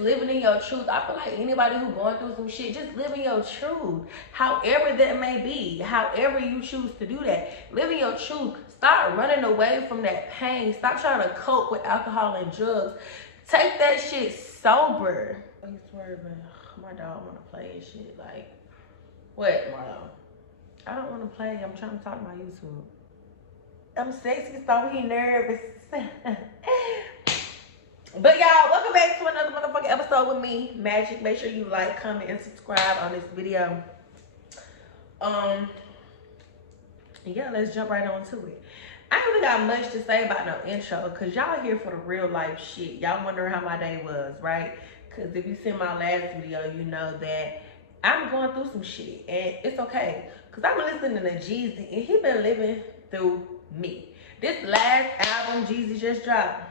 living in your truth. I feel like anybody who going through some shit, just living your truth. However that may be, however you choose to do that. Living your truth. Stop running away from that pain. Stop trying to cope with alcohol and drugs. Take that shit sober. I swear, man, my dog wanna play and shit. Like, what, Marlo? I don't wanna play. I'm trying to talk to my YouTube. I'm sexy, so he nervous. But y'all, welcome back to another motherfucking episode with me, Magic. Make sure you like, comment, and subscribe on this video. Yeah, let's jump right on to it. I ain't really got much to say about no intro, because y'all here for the real life shit. Y'all wondering how my day was, right? Because if you seen my last video, you know that I'm going through some shit, and it's okay. Because I've been listening to Jeezy, and he been living through me. This last album Jeezy just dropped,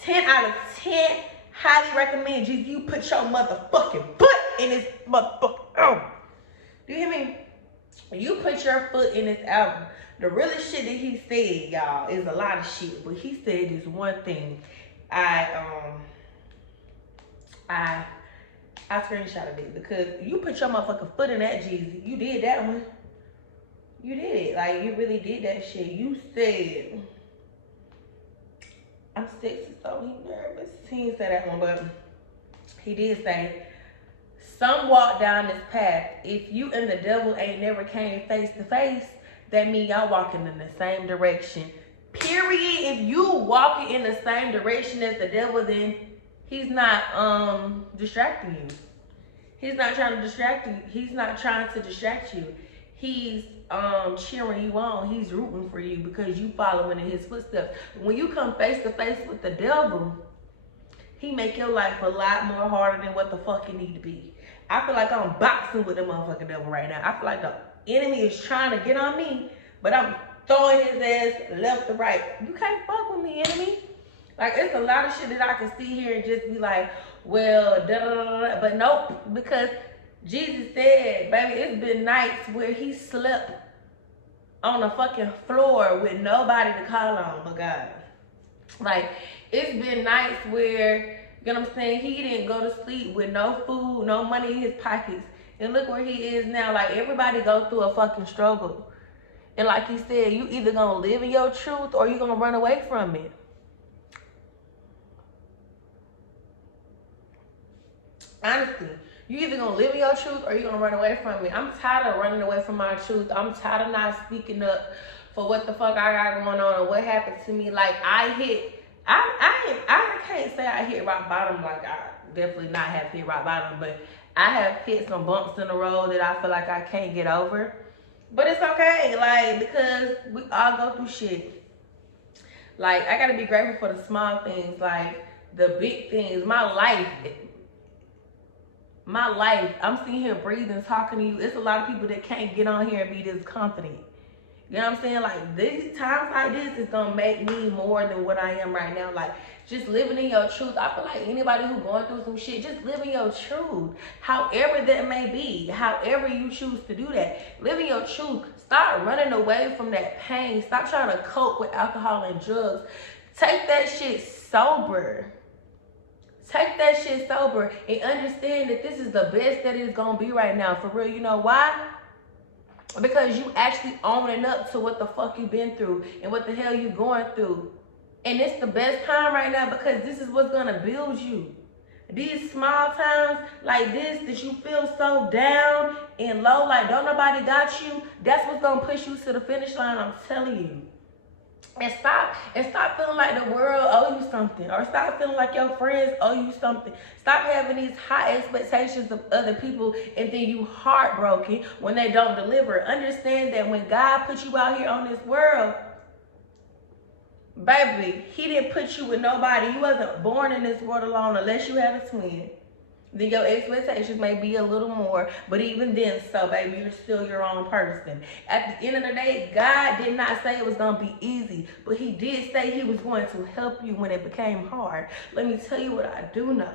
10 out of 10, highly recommend. Jeezy, you put your motherfucking foot in this motherfucking album. Do you hear me? You put your foot in this album. The realest shit that he said, y'all, is a lot of shit. But he said this one thing. I screenshotted it because you put your motherfucking foot in that, Jeezy. You did that one. You did it. Like, you really did that shit. You said, I'm sexy, so he nervous. He didn't say that one, but he did say, some walk down this path. If you and the devil ain't never came face to face, that means y'all walking in the same direction. Period. If you walking in the same direction as the devil, then he's not distracting you. He's not trying to distract you. He's not trying to distract you. He's cheering you on. He's rooting for you because you following in his footsteps. When you come face to face with the devil, he make your life a lot more harder than what the fuck it need to be. I feel like I'm boxing with the motherfucking devil right now. I feel like the enemy is trying to get on me, but I'm throwing his ass left to right. You can't fuck with me, enemy. Like, it's a lot of shit that I can see here and just be like, well, da da da da. But nope, because Jesus said, baby, it's been nights where he slept on the fucking floor with nobody to call on but God. Like, it's been nights where, you know what I'm saying, he didn't go to sleep with no food, no money in his pockets. And look where he is now. Like, everybody go through a fucking struggle. And like he said, you either gonna live in your truth or you gonna run away from it. Honestly, you either gonna live in your truth or you gonna run away from it. I'm tired of running away from my truth. I'm tired of not speaking up for what the fuck I got going on or what happened to me. Like, I can't say I hit rock bottom. Like, I definitely not have hit rock bottom, but I have hit some bumps in the road that I feel like I can't get over. But it's okay, like, because we all go through shit. Like, I gotta be grateful for the small things, like the big things. My life, I'm sitting here breathing, talking to you. It's a lot of people that can't get on here and be this confident. You know what I'm saying? Like, these times like this is gonna make me more than what I am right now. Like, just living in your truth. I feel like anybody who going through some shit, just living your truth. However that may be, however you choose to do that. Living your truth. Stop running away from that pain. Stop trying to cope with alcohol and drugs. Take that shit sober. Take that shit sober and understand that this is the best that it's gonna be right now. For real, you know why? Because you actually owning up to what the fuck you been through and what the hell you going through. And it's the best time right now because this is what's gonna build you. These small times like this that you feel so down and low, like don't nobody got you, that's what's gonna push you to the finish line, I'm telling you. And stop feeling like the world owe you something, or stop feeling like your friends owe you something. Stop having these high expectations of other people and then you heartbroken when they don't deliver. Understand that when God put you out here on this world, baby, he didn't put you with nobody. You wasn't born in this world alone unless you had a twin. Then your expectations may be a little more, but even then, so baby, you're still your own person. At the end of the day, God did not say it was gonna be easy, but he did say he was going to help you when it became hard. Let me tell you what I do know.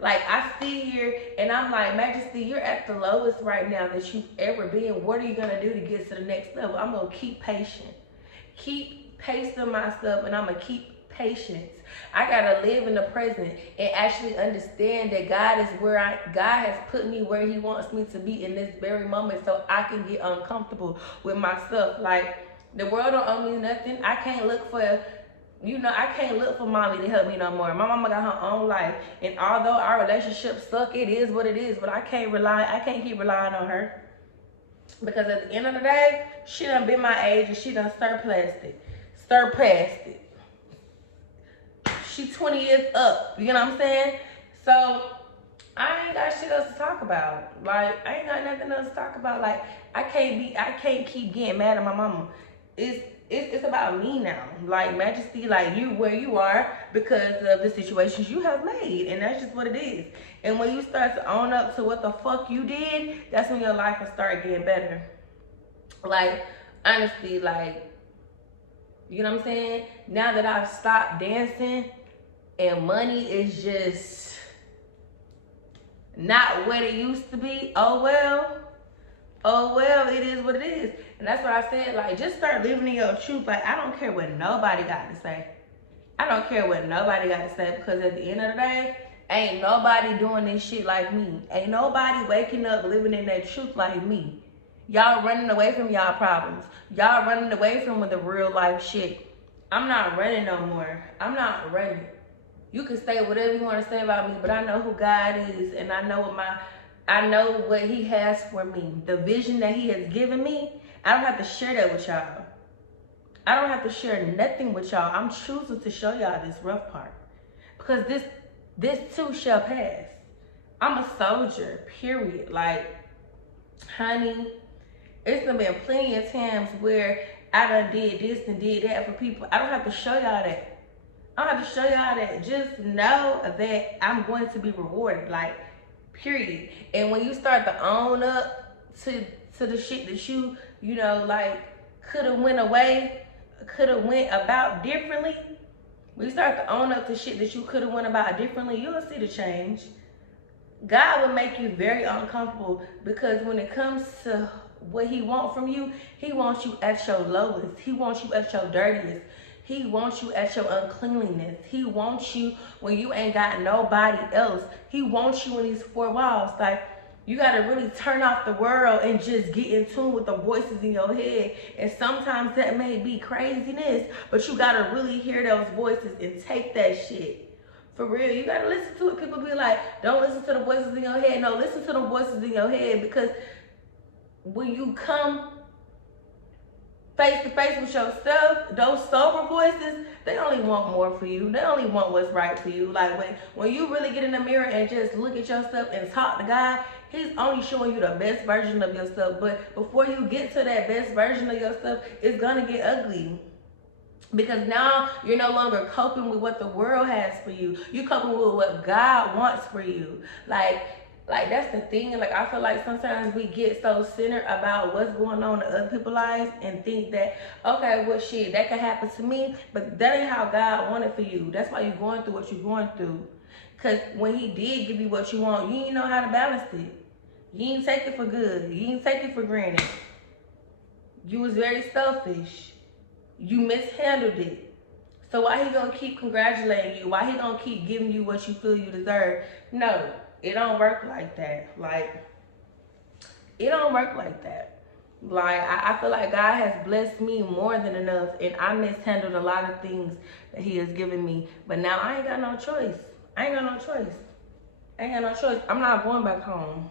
Like, I see here and I'm like, Majesty, you're at the lowest right now that you've ever been. What are you gonna do to get to the next level? I'm gonna keep patient. Keep pacing myself and I'm gonna keep patience. I gotta live in the present and actually understand that God is God has put me where He wants me to be in this very moment, so I can get uncomfortable with myself. Like, the world don't owe me nothing. I can't look for, I can't look for mommy to help me no more. My mama got her own life, and although our relationship suck, it is what it is. But I can't keep relying on her, because at the end of the day, she done been my age and she done surpassed it. She 20 years up, you know what I'm saying? So I ain't got shit else to talk about. Like, I ain't got nothing else to talk about. Like, I can't keep getting mad at my mama. It's about me now. Like, Majesty, like, you where you are because of the situations you have made, and that's just what it is. And when you start to own up to what the fuck you did, that's when your life will start getting better. Like, honestly, like, you know what I'm saying? Now that I've stopped dancing and money is just not what it used to be, oh well, it is what it is. And that's what I said, like, just start living in your truth. Like, I don't care what nobody got to say. I don't care what nobody got to say, because at the end of the day, ain't nobody doing this shit like me. Ain't nobody waking up living in that truth like me. Y'all running away from y'all problems. Y'all running away from the real life shit. I'm not running no more. I'm not running. You can say whatever you want to say about me, but I know who God is, and I know what He has for me. The vision that He has given me, I don't have to share that with y'all. I don't have to share nothing with y'all. I'm choosing to show y'all this rough part, because this too shall pass. I'm a soldier, period. Like, honey, it's been plenty of times where I done did this and did that for people. I don't have to show y'all that. I don't have to show y'all that. Just know that I'm going to be rewarded, like, period. And when you start to own up to the shit that you like, could have went about differently. When you start to own up to shit that you could have went about differently, you'll see the change. God will make you very uncomfortable, because when it comes to what He wants from you, He wants you at your lowest. He wants you at your dirtiest. He wants you at your uncleanliness. He wants you when you ain't got nobody else. He wants you in these four walls. Like, you got to really turn off the world and just get in tune with the voices in your head. And sometimes that may be craziness, but you got to really hear those voices and take that shit. For real, you got to listen to it. People be like, don't listen to the voices in your head. No, listen to the voices in your head, because when you come face to face with yourself, those sober voices, they only want more for you. They only want what's right for you. Like, when you really get in the mirror and just look at yourself and talk to God, He's only showing you the best version of yourself. But before you get to that best version of yourself, it's gonna get ugly. Because now you're no longer coping with what the world has for you. You're coping with what God wants for you. Like that's the thing. Like, I feel like sometimes we get so centered about what's going on in other people's lives and think that, okay, well, shit, that can happen to me, but that ain't how God wanted for you. That's why you're going through what you're going through. Because when He did give you what you want, you didn't know how to balance it. You didn't take it for good. You didn't take it for granted. You was very selfish. You mishandled it. So why He gonna keep congratulating you? Why He gonna keep giving you what you feel you deserve? No. It don't work like that. Like, it don't work like that. Like, I feel like God has blessed me more than enough, and I mishandled a lot of things that He has given me. But now I ain't got no choice. I ain't got no choice. I'm not going back home.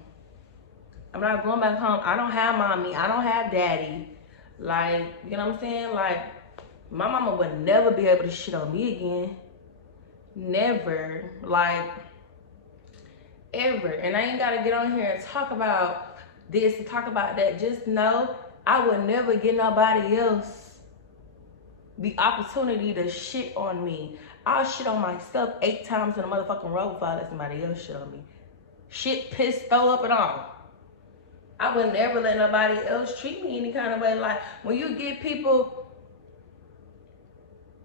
I don't have mommy. I don't have daddy. Like, you know what I'm saying? Like, my mama would never be able to shit on me again. Never. Like, ever. And I ain't gotta get on here and talk about this and talk about that. Just know I would never give nobody else the opportunity to shit on me. I'll shit on myself 8 times in a motherfucking row before I let somebody else shit on me. Shit, piss, throw up and all. I would never let nobody else treat me any kind of way. Like, when you give people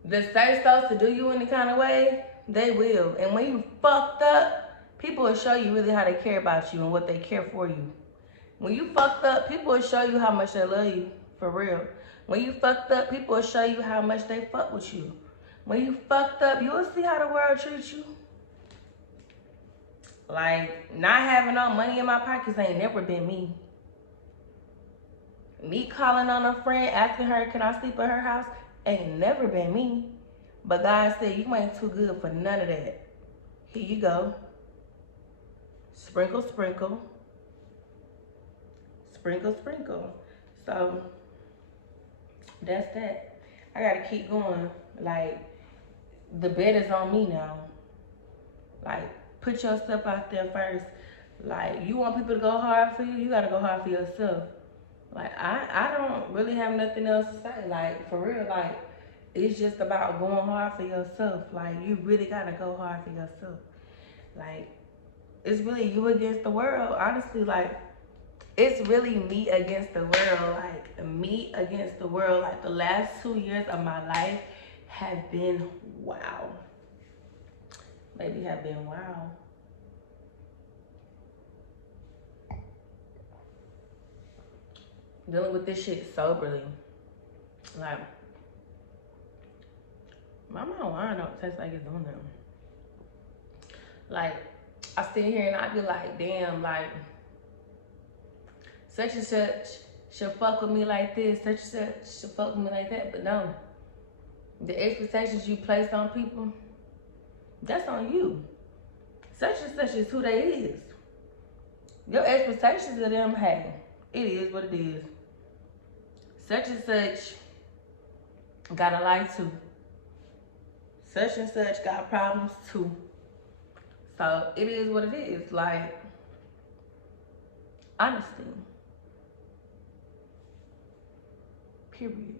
the say so to do you any kind of way, they will. And when you fucked up, people will show you really how they care about you and what they care for you. When you fucked up, people will show you how much they love you, for real. When you fucked up, people will show you how much they fuck with you. When you fucked up, you'll see how the world treats you. Like, not having no money in my pockets ain't never been me. Me calling on a friend, asking her, can I sleep at her house, ain't never been me. But God said, you ain't too good for none of that. Here you go. Sprinkle, sprinkle. Sprinkle, sprinkle. So, that's that. I gotta keep going. Like, the bet is on me now. Like, put yourself out there first. Like, you want people to go hard for you, you gotta go hard for yourself. Like, I don't really have nothing else to say. Like, for real, like, it's just about going hard for yourself. Like, you really gotta go hard for yourself. Like, it's really you against the world. Honestly, like, it's really me against the world. Like, me against the world. Like, the last 2 years of my life have been wow. Maybe have been wow. Dealing with this shit soberly. Like, my mom wine don't taste like it's doing that. Like, I sit here and I be like, damn, like, such and such should fuck with me like this, such and such should fuck with me like that, but no. The expectations you place on people, that's on you. Such and such is who they is. Your expectations of them, hey, it is what it is. Such and such got a life too. Such and such got problems too. So it is what it is. Like, honesty. Period.